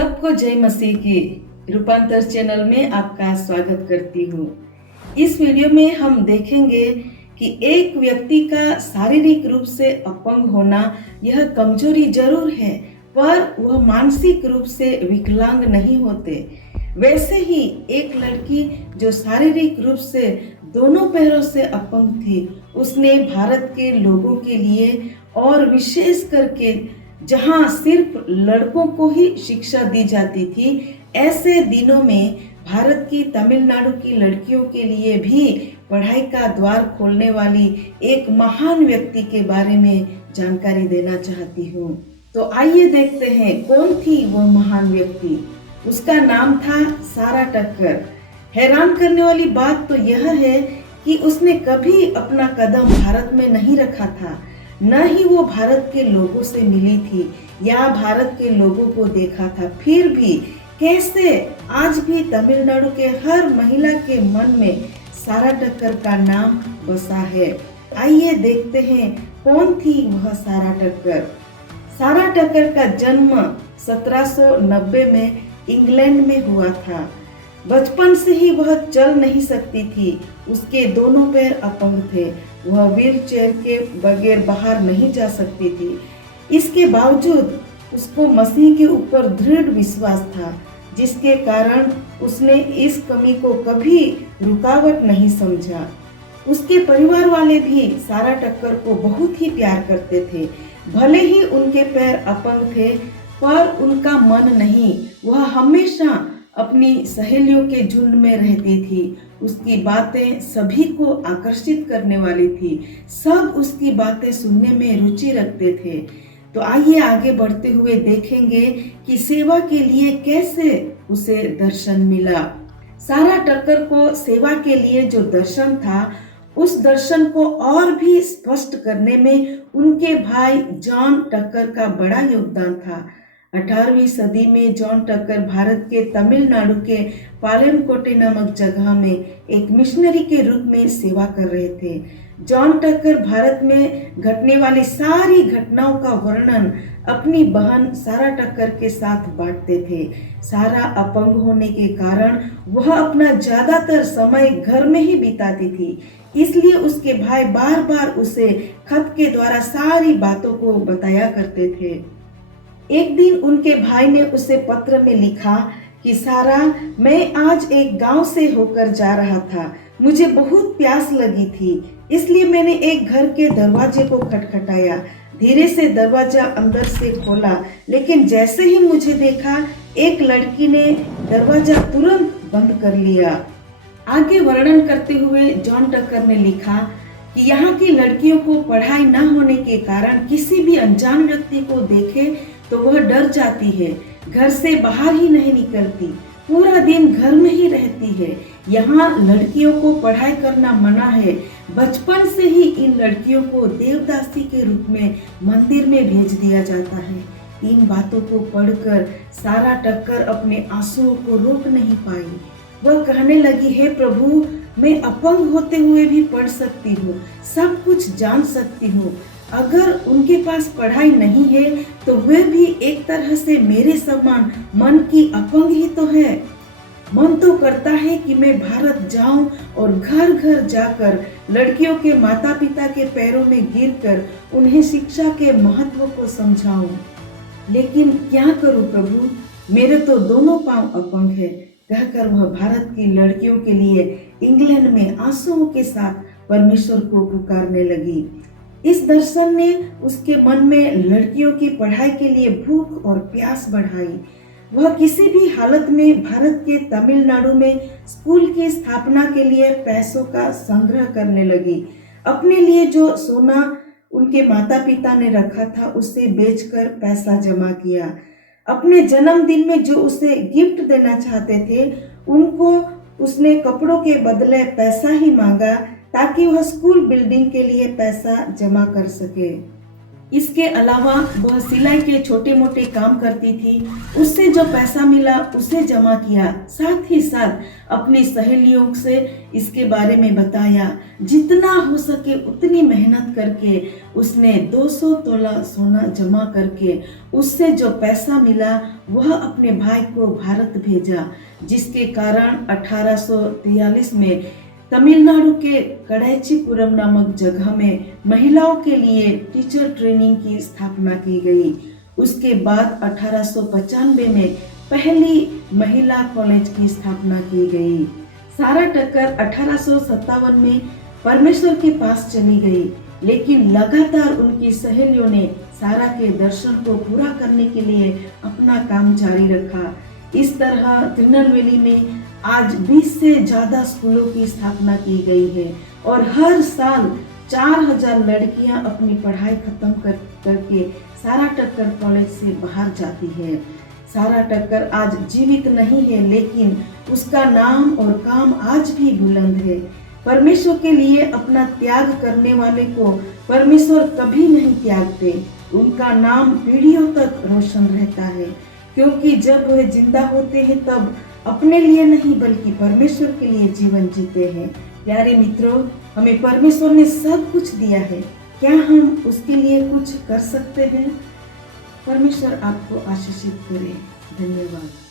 सबको जय मसीह की रूपांतर चैनल में आपका स्वागत करती हूँ। इस वीडियो में हम देखेंगे कि एक व्यक्ति का शारीरिक रूप से अपंग होना यह कमजोरी जरूर है, पर वह मानसिक रूप से विकलांग नहीं होते। वैसे ही एक लड़की जो शारीरिक रूप से दोनों पैरों से अपंग थी, उसने भारत के लोगों के लिए और विशेष करके जहां सिर्फ लड़कों को ही शिक्षा दी जाती थी, ऐसे दिनों में भारत की तमिलनाडु की लड़कियों के लिए भी पढ़ाई का द्वार खोलने वाली एक महान व्यक्ति के बारे में जानकारी देना चाहती हूँ। तो आइए देखते हैं कौन थी वह महान व्यक्ति। उसका नाम था सारा टक्कर। हैरान करने वाली बात तो यह है कि उसने कभी अपना कदम भारत में नहीं रखा था, न ही वो भारत के लोगों से मिली थी या भारत के लोगों को देखा था। फिर भी कैसे आज भी तमिलनाडु के हर महिला के मन में सारा टक्कर का नाम बसा है। आइए देखते हैं कौन थी वह सारा टक्कर। सारा टक्कर का जन्म 1790 में इंग्लैंड में हुआ था। बचपन से ही वह चल नहीं सकती थी। उसके दोनों पैर अपंग थे। वह व्हील चेयर के बगैर बाहर नहीं जा सकती थी। इसके बावजूद उसको मसीह के ऊपर दृढ़ विश्वास था, जिसके कारण उसने इस कमी को कभी रुकावट नहीं समझा। उसके परिवार वाले भी सारा टक्कर को बहुत ही प्यार करते थे। भले ही उनके पैर अपंग थे, पर उनका मन नहीं। वह हमेशा अपनी सहेलियों के झुंड में रहती थी। उसकी बातें सभी को आकर्षित करने वाली थी। सब उसकी बातें सुनने में रुचि रखते थे। तो आइए आगे बढ़ते हुए देखेंगे कि सेवा के लिए कैसे उसे दर्शन मिला। सारा टक्कर को सेवा के लिए जो दर्शन था, उस दर्शन को और भी स्पष्ट करने में उनके भाई जॉन टक्कर का बड़ा योगदान था। 18वीं सदी में जॉन टक्कर भारत के तमिलनाडु के पालेमकोटे नामक जगह में एक मिशनरी के रूप में सेवा कर रहे थे। जॉन टक्कर भारत में घटने वाली सारी घटनाओं का वर्णन अपनी बहन सारा टक्कर के साथ बांटते थे। सारा अपंग होने के कारण वह अपना ज्यादातर समय घर में ही बिताती थी, इसलिए उसके भाई बार बार उसे खत के द्वारा सारी बातों को बताया करते थे। एक दिन उनके भाई ने उसे पत्र में लिखा कि सारा, मैं आज एक गांव से होकर जा रहा था। मुझे बहुत प्यास लगी थी, इसलिए मैंने एक घर के दरवाजे को खटखटाया। धीरे से दरवाजा अंदर से खोला, लेकिन जैसे ही मुझे देखा, एक लड़की ने दरवाजा तुरंत बंद कर लिया। आगे वर्णन करते हुए जॉन टक्कर ने लिखा कि यहाँ की लड़कियों को पढ़ाई न होने के कारण किसी भी अनजान व्यक्ति को देखे तो वह डर जाती है, घर से बाहर ही नहीं निकलती, पूरा दिन घर में ही रहती है। यहाँ लड़कियों को पढ़ाई करना मना है। बचपन से ही इन लड़कियों को देवदासी के रूप में मंदिर में भेज दिया जाता है। इन बातों को पढ़कर सारा टक्कर अपने आंसुओं को रोक नहीं पाई। वह कहने लगी, हे प्रभु, मैं अपंग होते हुए भी पढ़ सकती हूँ, सब कुछ जान सकती हूँ। अगर उनके पास पढ़ाई नहीं है तो वे भी एक तरह से मेरे समान मन की अपंग ही तो है। मन तो करता है कि मैं भारत जाऊं और घर घर जाकर लड़कियों के माता पिता के पैरों में गिरकर उन्हें शिक्षा के महत्व को समझाऊं, लेकिन क्या करूं प्रभु, मेरे तो दोनों पांव अपंग है। कहकर वह भारत की लड़कियों के लिए इंग्लैंड में आंसुओं के साथ परमेश्वर को पुकारने लगी। इस दर्शन ने उसके मन में लड़कियों की पढ़ाई के लिए भूख और प्यास बढ़ाई। वह किसी भी हालत में भारत के तमिलनाडु में स्कूल की स्थापना के लिए पैसों का संग्रह करने लगी। अपने लिए जो सोना उनके माता पिता ने रखा था, उसे बेचकर पैसा जमा किया। अपने जन्मदिन में जो उसे गिफ्ट देना चाहते थे, उनको उसने कपड़ों के बदले पैसा ही मांगा, ताकि वह स्कूल बिल्डिंग के लिए पैसा जमा कर सके। इसके अलावा वह सिलाई के छोटे मोटे काम करती थी। उससे जो पैसा मिला उसे जमा किया, साथ ही साथ अपनी सहेलियों से इसके बारे में बताया। जितना हो सके उतनी मेहनत करके उसने 200 तोला सोना जमा करके उससे जो पैसा मिला वह अपने भाई को भारत भेजा, जिसके कारण 1843 में तमिलनाडु के कड़ैचीपुरम नामक जगह में महिलाओं के लिए टीचर ट्रेनिंग की स्थापना की गई। उसके बाद 1895 में पहली महिला कॉलेज की स्थापना की गई। सारा टक्कर 1857 में परमेश्वर के पास चली गई, लेकिन लगातार उनकी सहेलियों ने सारा के दर्शन को पूरा करने के लिए अपना काम जारी रखा। इस तरह तिरुनेलवेली में आज 20 से ज्यादा स्कूलों की स्थापना की गई है और हर साल 4000 लड़कियां अपनी पढ़ाई खत्म करके सारा टक्कर कॉलेज से बाहर जाती है। सारा टक्कर आज जीवित नहीं है, लेकिन उसका नाम और काम आज भी बुलंद है। परमेश्वर के लिए अपना त्याग करने वाले को परमेश्वर कभी नहीं त्यागते। उनका नाम पीढ़ियों तक रोशन रहता है, क्योंकि जब वह जिंदा होते हैं तब अपने लिए नहीं बल्कि परमेश्वर के लिए जीवन जीते हैं। प्यारे मित्रों, हमें परमेश्वर ने सब कुछ दिया है, क्या हम उसके लिए कुछ कर सकते हैं? परमेश्वर आपको आशीषित करे। धन्यवाद।